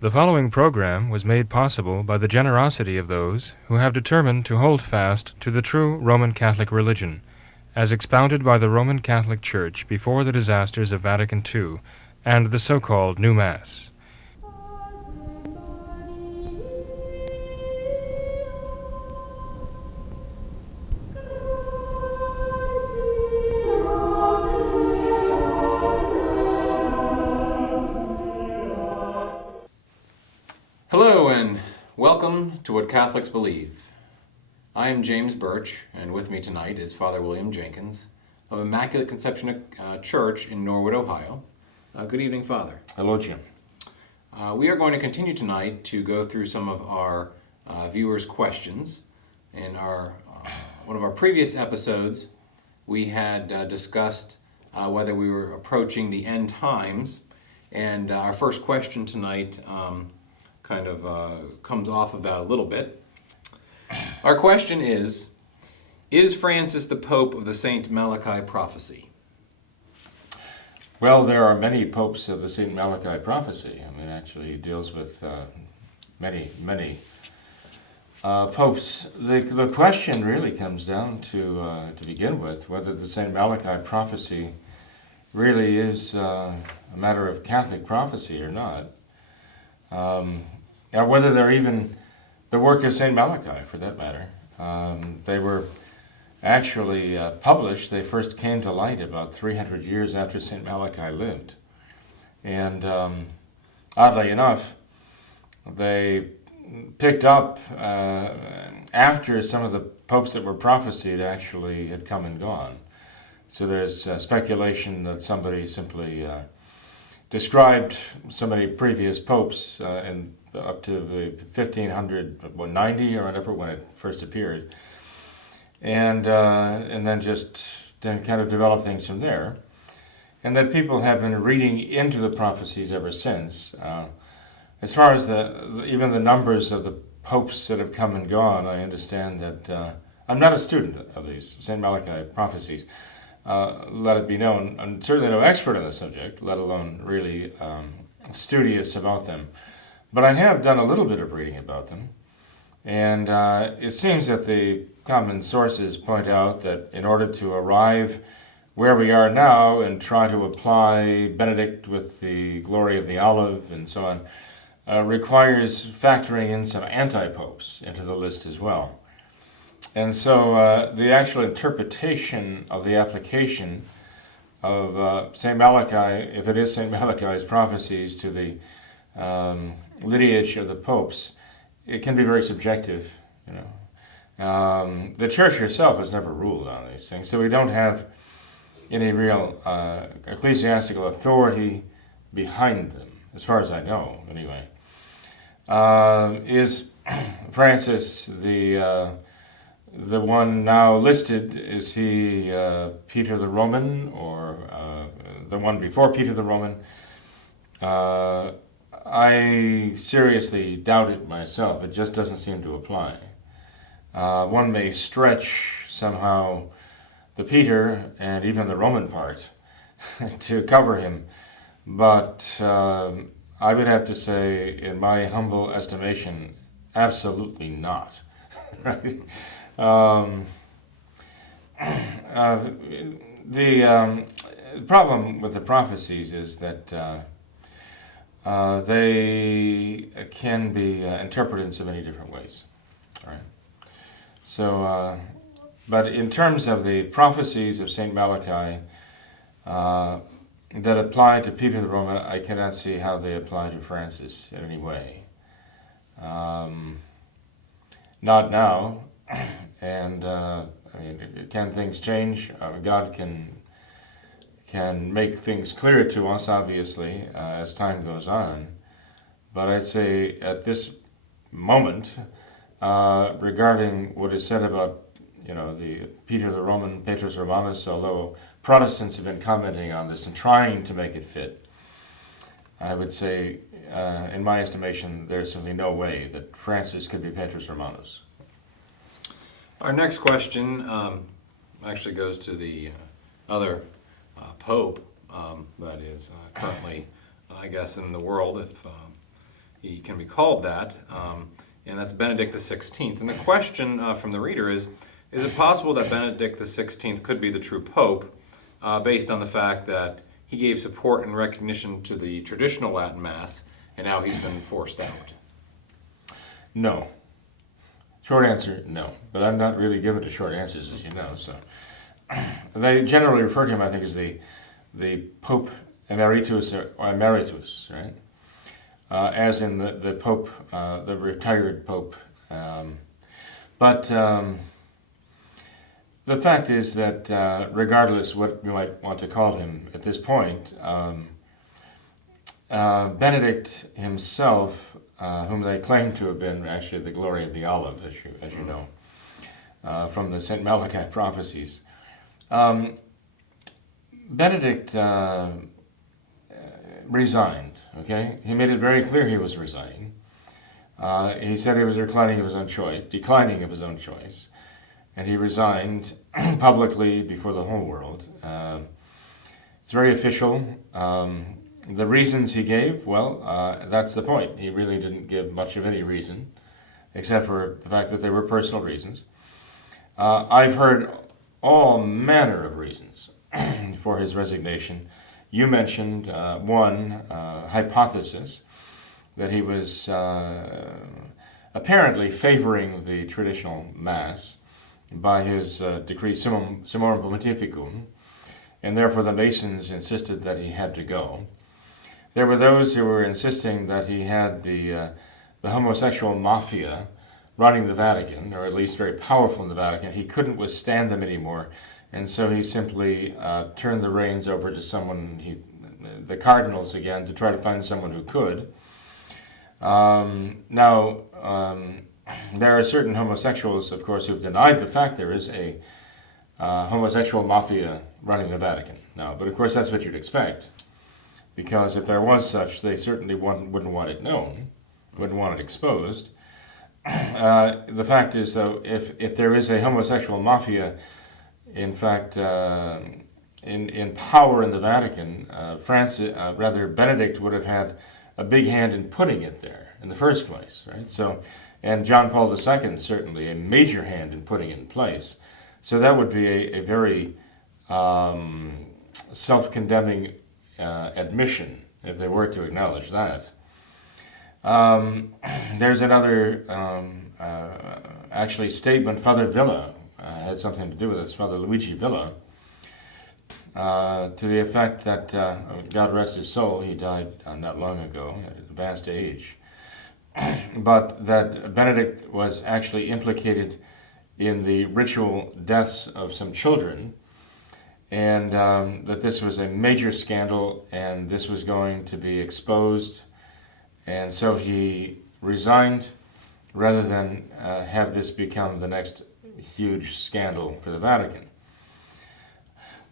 The following program was made possible by the generosity of those who have determined to hold fast to the true Roman Catholic religion, as expounded by the Roman Catholic Church before the disasters of Vatican II and the so-called New Mass. Hello and welcome to What Catholics Believe. I am James Birch, and with me tonight is Father William Jenkins of Immaculate Conception Church in Norwood, Ohio. Good evening, Father. Hello, Jim. We are going to continue tonight to go through some of our viewers' questions. In one of our previous episodes, we had discussed whether we were approaching the end times, and our first question tonight comes off of that a little bit. Our question is Francis the Pope of the St. Malachi prophecy? Well, there are many popes of the St. Malachi prophecy. I mean, actually, it deals with many popes. The question really comes down to begin with, whether the St. Malachi prophecy really is a matter of Catholic prophecy or not. Or whether they're even the work of St. Malachi, for that matter. They were actually published. They first came to light about 300 years after St. Malachi lived. And oddly enough, they picked up after some of the popes that were prophesied actually had come and gone. So there's speculation that somebody simply described so many previous popes and up to the 1590 or whatever when it first appeared, and then kind of develop things from there, and that people have been reading into the prophecies ever since. As far as even the numbers of the popes that have come and gone, I understand that I'm not a student of these St. Malachi prophecies. Let it be known, I'm certainly no expert on the subject, let alone really studious about them. But I have done a little bit of reading about them, and it seems that the common sources point out that in order to arrive where we are now and try to apply Benedict with the glory of the olive and so on, requires factoring in some anti-popes into the list as well. And so the actual interpretation of the application of St. Malachi, if it is St. Malachi's prophecies to the lineage of the popes, it can be very subjective, you know. The Church herself has never ruled on these things, so we don't have any real ecclesiastical authority behind them, as far as I know, anyway. Is Francis the one now listed? Is he Peter the Roman, or the one before Peter the Roman? I seriously doubt it myself. It just doesn't seem to apply. One may stretch somehow the Peter and even the Roman part to cover him, but I would have to say, in my humble estimation, absolutely not. Right? The problem with the prophecies is that they can be interpreted in so many different ways. All right. So, but in terms of the prophecies of St. Malachi that apply to Peter the Roman, I cannot see how they apply to Francis in any way. Not now. And I mean, can things change? God can make things clear to us, obviously, as time goes on. But I'd say at this moment, regarding what is said about, the Peter the Roman, Petrus Romanus, although Protestants have been commenting on this and trying to make it fit, I would say, in my estimation, there's simply no way that Francis could be Petrus Romanus. Our next question actually goes to the other Pope that is currently, I guess, in the world, if he can be called that, and that's Benedict XVI. And the question from the reader is it possible that Benedict XVI could be the true Pope, based on the fact that he gave support and recognition to the traditional Latin Mass, and now he's been forced out? No. Short answer, no. But I'm not really given to short answers, as you know. So they generally refer to him, I think, as the Pope Emeritus or Emeritus, right? As in the Pope, the retired Pope. But the fact is that regardless what you might want to call him at this point, Benedict himself, whom they claim to have been actually the glory of the olive, as you know, from the St. Malachi prophecies. Benedict resigned, okay? He made it very clear he was resigning. He said he was declining of his own choice, and he resigned publicly before the whole world. It's very official. The reasons he gave, well, that's the point. He really didn't give much of any reason, except for the fact that they were personal reasons. I've heard all manner of reasons for his resignation. You mentioned one hypothesis, that he was apparently favoring the traditional Mass by his decree Summorum Pontificum, and therefore the Masons insisted that he had to go. There were those who were insisting that he had the homosexual mafia running the Vatican, or at least very powerful in the Vatican. He couldn't withstand them anymore, and so he simply turned the reins over to someone, the cardinals again, to try to find someone who could. Now, there are certain homosexuals, of course, who've denied the fact there is a homosexual mafia running the Vatican. Now, but of course that's what you'd expect, because if there was such, they certainly wouldn't want it known, wouldn't want it exposed. The fact is, though, if there is a homosexual mafia, in fact, in power in the Vatican, Benedict would have had a big hand in putting it there in the first place, right? So, and John Paul II certainly a major hand in putting it in place. So that would be a very self-condemning admission if they were to acknowledge that. There's another actually statement. Father Villa had something to do with this. Father Luigi Villa, to the effect that God rest his soul, he died not long ago at an advanced age, but that Benedict was actually implicated in the ritual deaths of some children, and that this was a major scandal and this was going to be exposed, and so he resigned rather than have this become the next huge scandal for the Vatican.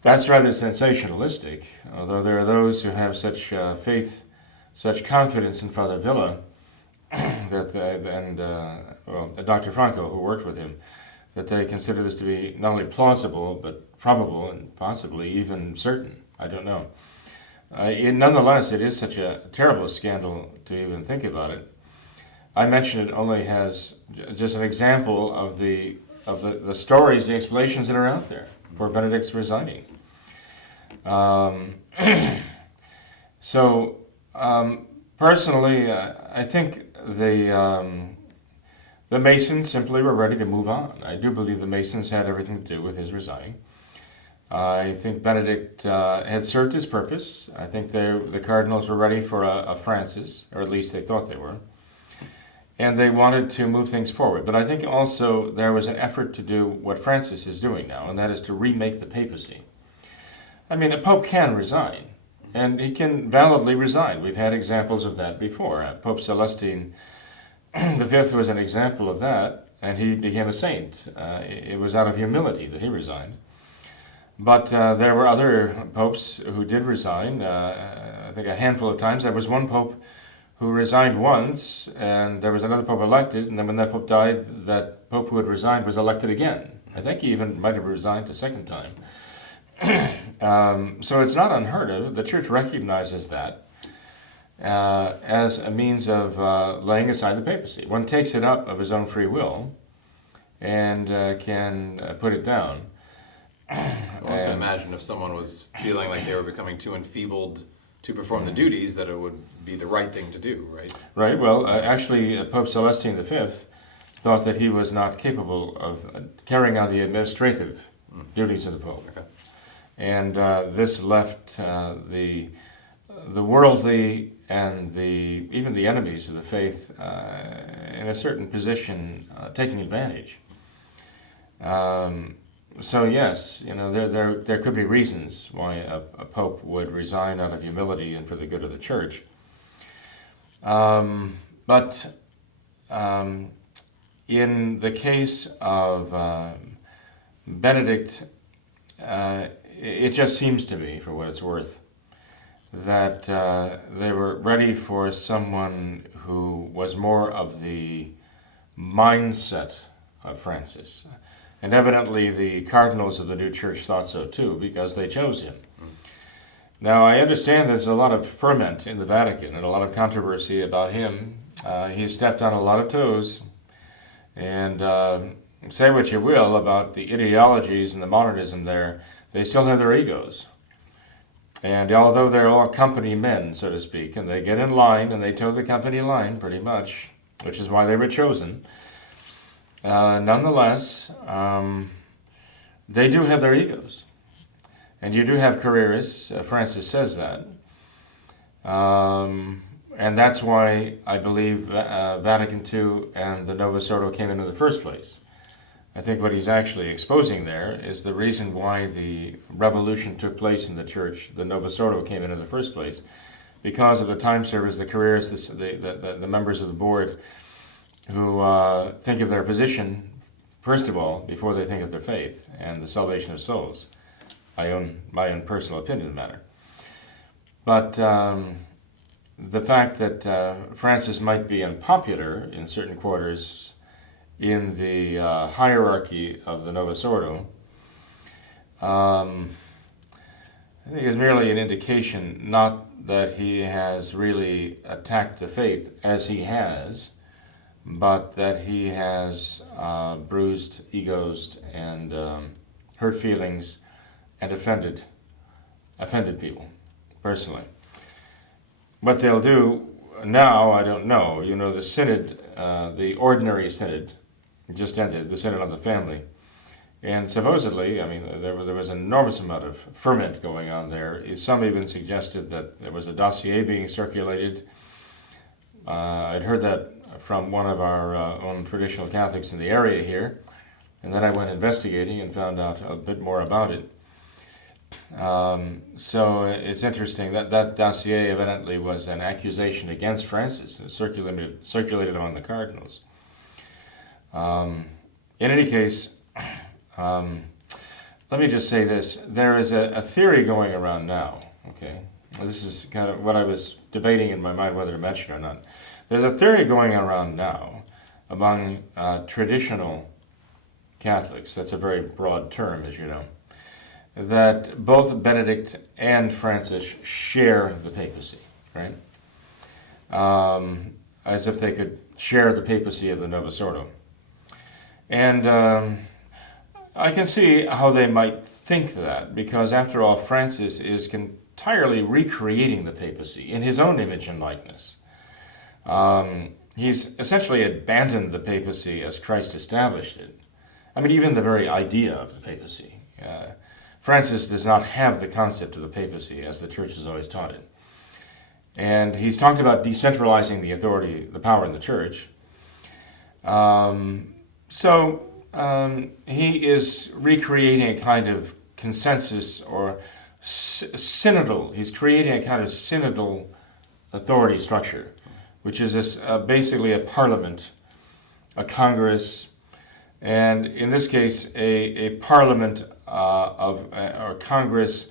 That's rather sensationalistic, although there are those who have such faith, such confidence in Father Villa, and Dr. Franco, who worked with him, that they consider this to be not only plausible, but probable and possibly even certain. I don't know. Nonetheless, it is such a terrible scandal to even think about it. I mention it only as just an example of the stories, the explanations that are out there for Benedict's resigning. Personally, I think the Masons simply were ready to move on. I do believe the Masons had everything to do with his resigning. I think Benedict had served his purpose. I think the Cardinals were ready for a Francis, or at least they thought they were. And they wanted to move things forward. But I think also there was an effort to do what Francis is doing now, and that is to remake the papacy. I mean, a pope can resign, and he can validly resign. We've had examples of that before. Pope Celestine V was an example of that, and he became a saint. It was out of humility that he resigned. But there were other popes who did resign, I think a handful of times. There was one pope who resigned once, and there was another pope elected, and then when that pope died, that pope who had resigned was elected again. I think he even might have resigned a second time. So it's not unheard of. The church recognizes that. as a means of laying aside the papacy. One takes it up of his own free will and can put it down. One can imagine if someone was feeling like they were becoming too enfeebled to perform the duties, that it would be the right thing to do, right? Right. Well, actually, Pope Celestine V thought that he was not capable of carrying on the administrative duties of the Pope. Okay. And this left the worldly and even the enemies of the faith in a certain position, taking advantage. So yes, there could be reasons why a pope would resign out of humility and for the good of the church. But in the case of Benedict, it just seems to me, for what it's worth, that they were ready for someone who was more of the mindset of Francis. And evidently the cardinals of the new church thought so too, because they chose him. Now, I understand there's a lot of ferment in the Vatican and a lot of controversy about him. He stepped on a lot of toes. And say what you will about the ideologies and the modernism there, they still have their egos. And although they're all company men, so to speak, and they get in line and they toe the company line pretty much, which is why they were chosen, nonetheless, they do have their egos. And you do have careerists, Francis says that. And that's why I believe Vatican II and the Novus Ordo came in the first place. I think what he's actually exposing there is the reason why the revolution took place in the church, the Novus Ordo came in the first place, because of the time servers, the careerists, the members of the board who think of their position, first of all, before they think of their faith and the salvation of souls. My own personal opinion of the matter. But the fact that Francis might be unpopular in certain quarters in the hierarchy of the Novus Ordo, I think is merely an indication not that he has really attacked the faith as he has, but that he has bruised egos and hurt feelings and offended people, personally. What they'll do now, I don't know. The synod, the ordinary synod, just ended, the Synod on the Family. And supposedly, there was an enormous amount of ferment going on there. Some even suggested that there was a dossier being circulated. I'd heard that from one of our own traditional Catholics in the area here. And then I went investigating and found out a bit more about it. So it's interesting that dossier evidently was an accusation against Francis, circulated among the cardinals. In any case, let me just say this. There is a theory going around now, okay? This is kind of what I was debating in my mind whether to mention or not. There's a theory going around now among traditional Catholics, that's a very broad term, as you know, that both Benedict and Francis share the papacy, right? As if they could share the papacy of the Novus Ordo. And I can see how they might think that, because after all, Francis is entirely recreating the papacy in his own image and likeness. He's essentially abandoned the papacy as Christ established it. Even the very idea of the papacy. Francis does not have the concept of the papacy as the church has always taught it. And he's talked about decentralizing the authority, the power in the church. So he is recreating a kind of consensus or synodal. He's creating a kind of synodal authority structure, which is basically a parliament, a congress, and in this case, a parliament or congress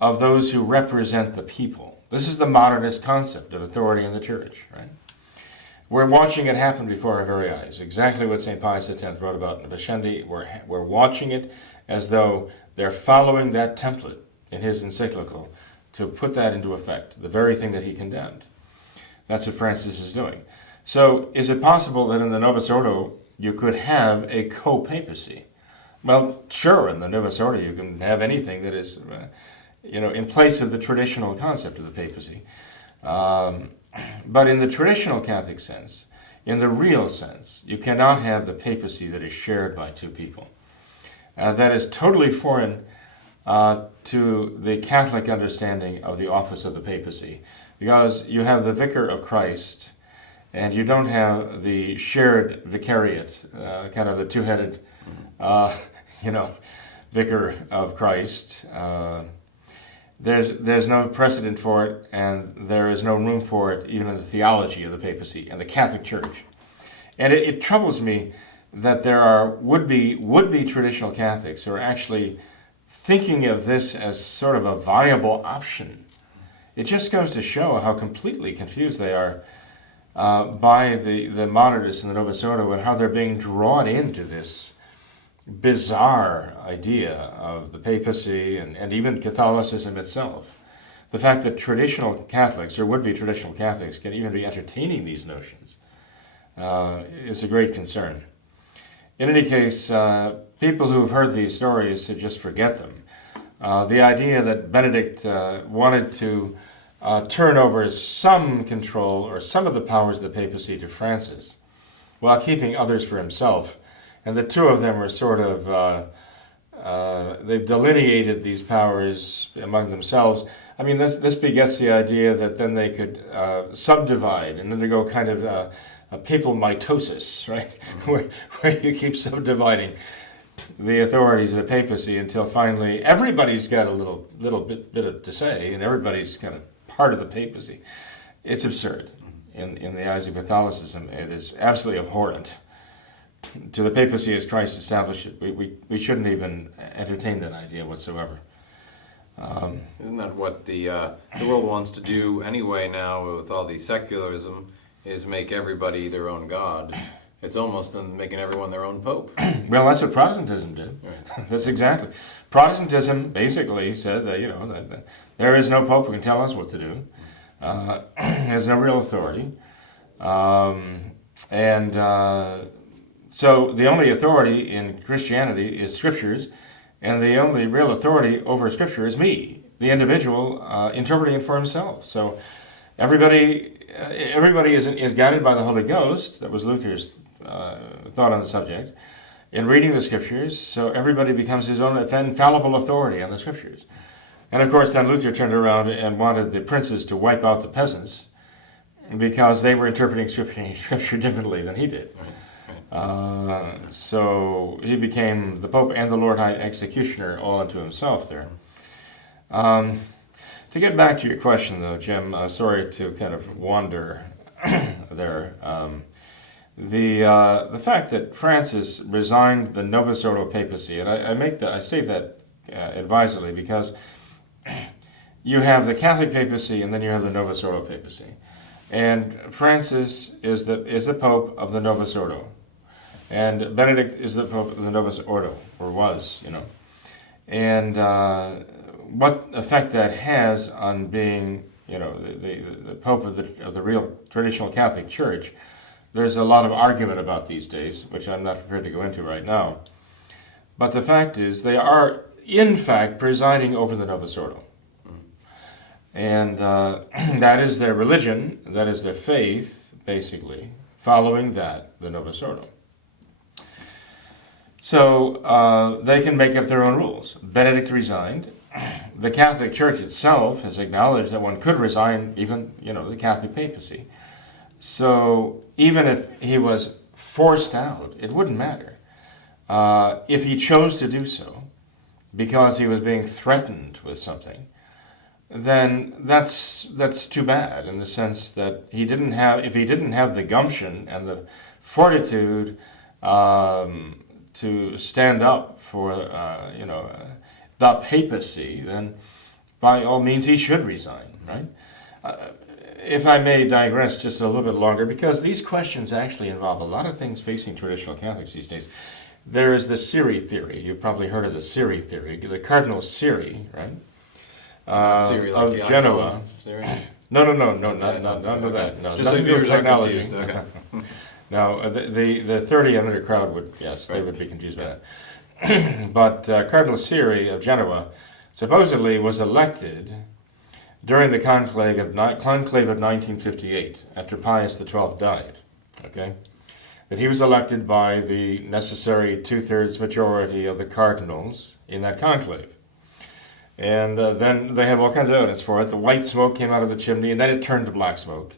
of those who represent the people. This is the modernist concept of authority in the church, right? We're watching it happen before our very eyes. Exactly what St. Pius X wrote about in Vicendi. We're watching it as though they're following that template in his encyclical to put that into effect, the very thing that he condemned. That's what Francis is doing. So is it possible that in the Novus Ordo you could have a co-papacy? Well, sure, in the Novus Ordo you can have anything that is, in place of the traditional concept of the papacy. But in the traditional Catholic sense, in the real sense, you cannot have the papacy that is shared by two people. That is totally foreign to the Catholic understanding of the office of the papacy, because you have the Vicar of Christ, and you don't have the shared vicariate, kind of the two-headed, Vicar of Christ. There's no precedent for it, and there is no room for it even in the theology of the papacy and the Catholic Church. And it troubles me that there are would-be traditional Catholics who are actually thinking of this as sort of a viable option. It just goes to show how completely confused they are by the modernists and the Novus Ordo, and how they're being drawn into this bizarre idea of the papacy and even Catholicism itself. The fact that traditional Catholics, or would-be traditional Catholics, can even be entertaining these notions is a great concern. In any case, people who have heard these stories should just forget them. The idea that Benedict wanted to turn over some control or some of the powers of the papacy to Francis, while keeping others for himself, and the two of them were sort of, they've delineated these powers among themselves. I mean, this begets the idea that then they could subdivide and undergo kind of a papal mitosis, right? where you keep subdividing the authorities of the papacy until finally everybody's got a little bit to say, and everybody's kind of part of the papacy. It's absurd. In the eyes of Catholicism, it is absolutely abhorrent. To the papacy as Christ established it, we shouldn't even entertain that idea whatsoever. Isn't that what the world wants to do anyway now with all the secularism, is make everybody their own god? It's almost making everyone their own pope. Well, that's what Protestantism did. Right. That's exactly. Protestantism basically said that, that there is no pope who can tell us what to do. Has no real authority. So the only authority in Christianity is Scriptures, and the only real authority over Scripture is me, the individual, interpreting it for himself. So everybody is guided by the Holy Ghost. That was Luther's thought on the subject, in reading the Scriptures, so everybody becomes his own infallible authority on the Scriptures. And of course then Luther turned around and wanted the princes to wipe out the peasants because they were interpreting Scripture differently than he did. So he became the Pope and the Lord High Executioner all unto himself there. To get back to your question though, Jim, sorry to kind of wander there. The fact that Francis resigned the Novus Ordo papacy, and I state that advisedly because you have the Catholic papacy and then you have the Novus Ordo papacy, and Francis is the Pope of the Novus Ordo, and Benedict is the Pope of the Novus Ordo, or was, and what effect that has on being, the Pope of the real traditional Catholic Church. There's a lot of argument about these days, which I'm not prepared to go into right now. But the fact is, they are, in fact, presiding over the Novus Ordo. And that is their religion, that is their faith, basically, following that, the Novus Ordo. So they can make up their own rules. Benedict resigned. The Catholic Church itself has acknowledged that one could resign even, the Catholic papacy. So even if he was forced out, it wouldn't matter. If he chose to do so, because he was being threatened with something, then that's too bad, in the sense that if he didn't have the gumption and the fortitude to stand up for the papacy, then by all means he should resign, right? If I may digress just a little bit longer, because these questions actually involve a lot of things facing traditional Catholics these days. There is the Siri theory. You've probably heard of the Siri theory. The Cardinal Siri, right? Siri, like of the Genoa. iPhone Siri? No, none headphones. of that. Okay. No, Just so nothing to do with viewers aren't technology. confused. Okay. No, the 30 and under crowd would, yes, they Right. would be confused by that. But Cardinal Siri of Genoa supposedly was elected during the conclave of 1958, after Pius XII died. Okay, that he was elected by the necessary 2/3 majority of the cardinals in that conclave. And then they have all kinds of evidence for it. The white smoke came out of the chimney, and then it turned to black smoke.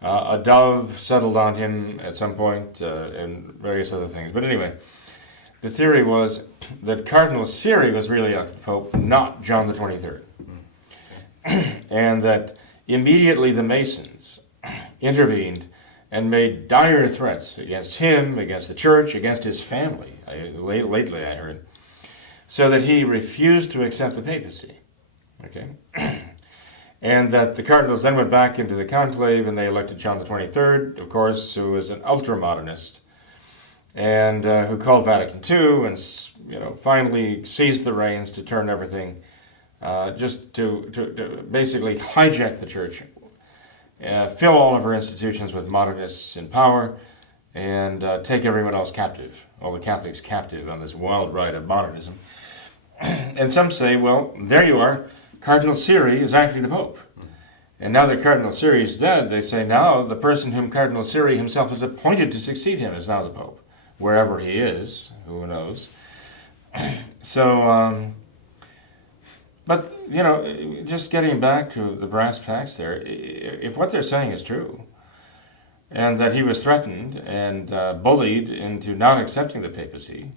A dove settled on him at some point, and various other things. But anyway, the theory was that Cardinal Siri was really elected Pope, not John the 23rd. And that immediately the Masons intervened and made dire threats against him, against the church, against his family, lately I heard, so that he refused to accept the papacy. Okay? And that the cardinals then went back into the conclave and they elected John the 23rd, of course, who was an ultra-modernist, and who called Vatican II and finally seized the reins to turn everything, just to basically hijack the church, fill all of our institutions with modernists in power, and take everyone else captive, all the Catholics captive on this wild ride of modernism. And some say, well, there you are, Cardinal Siri is actually the Pope. And now that Cardinal Siri is dead, they say now the person whom Cardinal Siri himself has appointed to succeed him is now the Pope. Wherever he is, who knows. So, but, just getting back to the brass tacks there, if what they're saying is true, and that he was threatened and bullied into not accepting the papacy,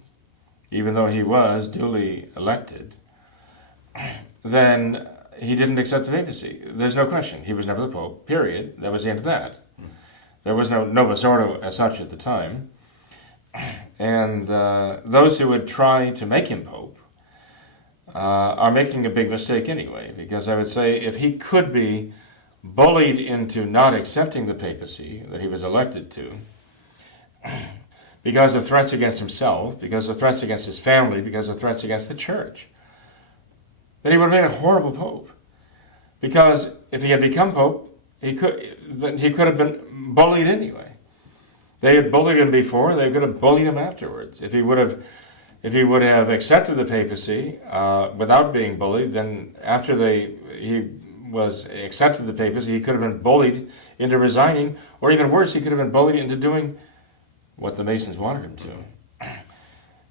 even though he was duly elected, then he didn't accept the papacy. There's no question. He was never the Pope, period. That was the end of that. There was no Novus Ordo as such at the time. And those who would try to make him Pope are making a big mistake anyway, because I would say if he could be bullied into not accepting the papacy that he was elected to, because of threats against himself, because of threats against his family, because of threats against the church, then he would have made a horrible Pope. Because if he had become Pope, he could have been bullied anyway. They had bullied him before, they could have bullied him afterwards. If he would have accepted the papacy without being bullied, then after he was accepted the papacy, he could have been bullied into resigning, or even worse, he could have been bullied into doing what the Masons wanted him to.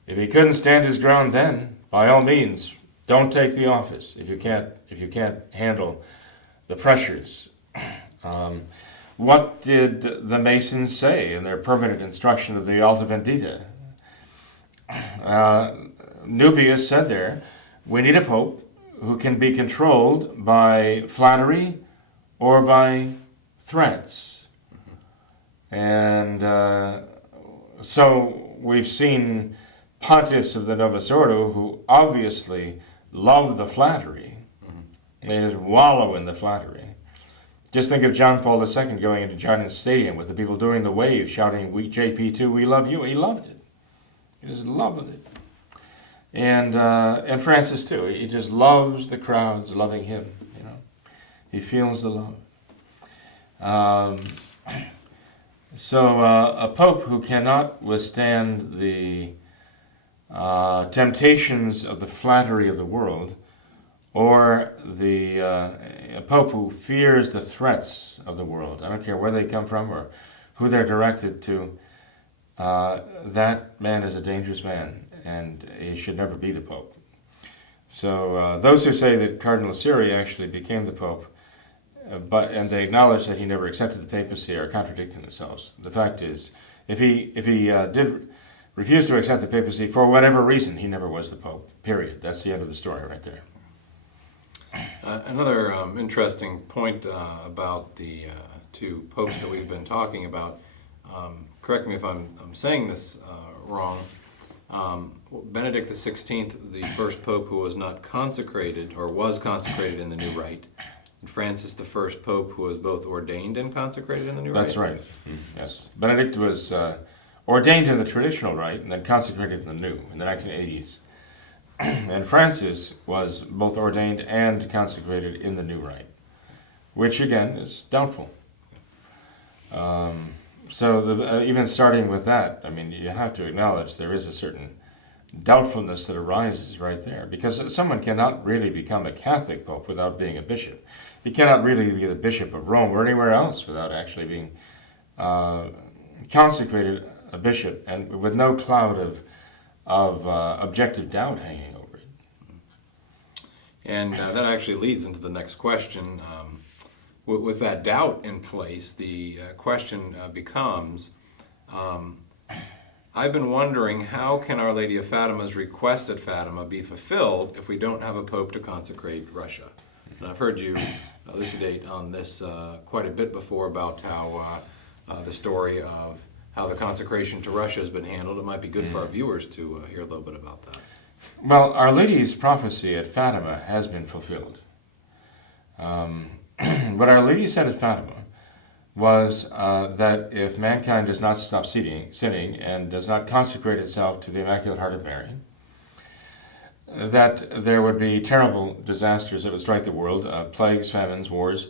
If he couldn't stand his ground then, by all means, don't take the office if you can't handle the pressures. What did the Masons say in their permanent instruction of the Alta Vendita? Nubius said there, we need a pope who can be controlled by flattery or by threats. And so we've seen pontiffs of the Novus Ordo who obviously love the flattery. They just wallow in the flattery. Just think of John Paul II going into Giants Stadium with the people doing the wave, shouting, "We JP2, we love you." He loved it. He just loved it. And Francis too. He just loves the crowds loving him. He feels the love. So a pope who cannot withstand the temptations of the flattery of the world, or a pope who fears the threats of the world, I don't care where they come from or who they're directed to, that man is a dangerous man, and he should never be the pope. So those who say that Cardinal Siri actually became the pope, and they acknowledge that he never accepted the papacy, are contradicting themselves. The fact is, if he did refuse to accept the papacy for whatever reason, he never was the pope. Period. That's the end of the story right there. Another interesting point about the two popes that we've been talking about, correct me if I'm saying this wrong, Benedict XVI, the first pope who was not consecrated, or was consecrated in the New Rite, and Francis, the first pope who was both ordained and consecrated in the New Rite? That's right, yes. Benedict was ordained in the traditional rite and then consecrated in the New, in the 1980s. And Francis was both ordained and consecrated in the New Rite, which again is doubtful. So even starting with that, I mean, you have to acknowledge there is a certain doubtfulness that arises right there, because someone cannot really become a Catholic pope without being a bishop. He cannot really be the Bishop of Rome or anywhere else without actually being consecrated a bishop, and with no cloud of objective doubt hanging over it. And that actually leads into the next question. With that doubt in place, the question becomes, I've been wondering, how can Our Lady of Fatima's request at Fatima be fulfilled if we don't have a pope to consecrate Russia? And I've heard you elucidate on this quite a bit before about how the story of how the consecration to Russia has been handled. It might be good for our viewers to hear a little bit about that. Well, Our Lady's prophecy at Fatima has been fulfilled. What Our Lady said at Fatima was that if mankind does not stop sinning and does not consecrate itself to the Immaculate Heart of Mary, that there would be terrible disasters that would strike the world, plagues, famines, wars.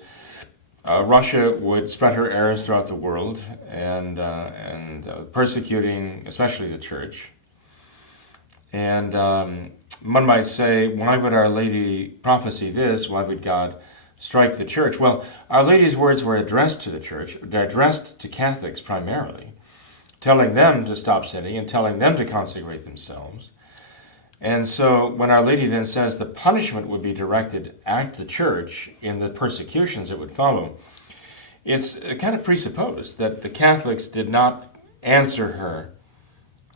Russia would spread her errors throughout the world and persecuting especially the Church. And one might say, why would Our Lady prophesy this? Why would God strike the Church? Well, Our Lady's words were addressed to the Church, they're addressed to Catholics primarily, telling them to stop sinning and telling them to consecrate themselves. And so when Our Lady then says the punishment would be directed at the Church in the persecutions that would follow, it's kind of presupposed that the Catholics did not answer her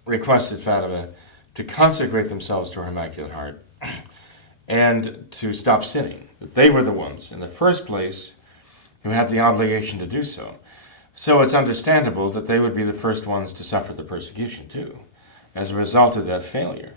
request at Fatima to consecrate themselves to her Immaculate Heart and to stop sinning, that they were the ones in the first place who had the obligation to do so. So it's understandable that they would be the first ones to suffer the persecution too, as a result of that failure.